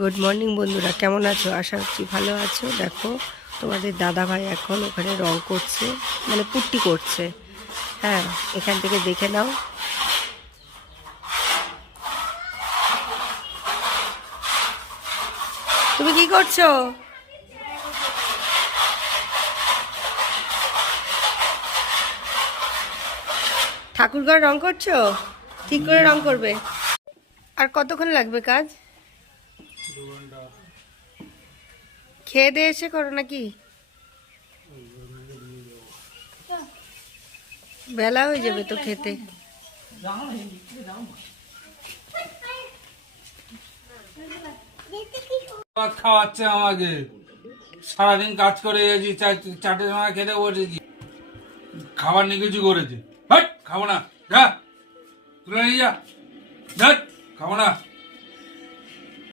Good morning বন্ধুরা, কেমন আছো? আশা করছি ভালো আছো। দেখো তোমাদের দাদা ভাই এখন ওখানে রং করছে, মানে পুট্টি করছে। হ্যাঁ, এখান থেকে দেখে নাও। তুমি কি করছো? ঠাকুরঘর রং করছো? ঠিক করে রং করবে। আর কতক্ষণ লাগবে কাজ? খেয়ে দিয়ে এসে করো নাকি? বেলা হয়ে যাবে তো খেতে। খাওয়াচ্ছে আমাকে, সারাদিন কাজ করে এসেছি, চারটের সময় খেতে বসেছি, খাবার নিয়ে কিছু করেছে। খাবো না, যা তুলে নিয়ে যা, খাবো না।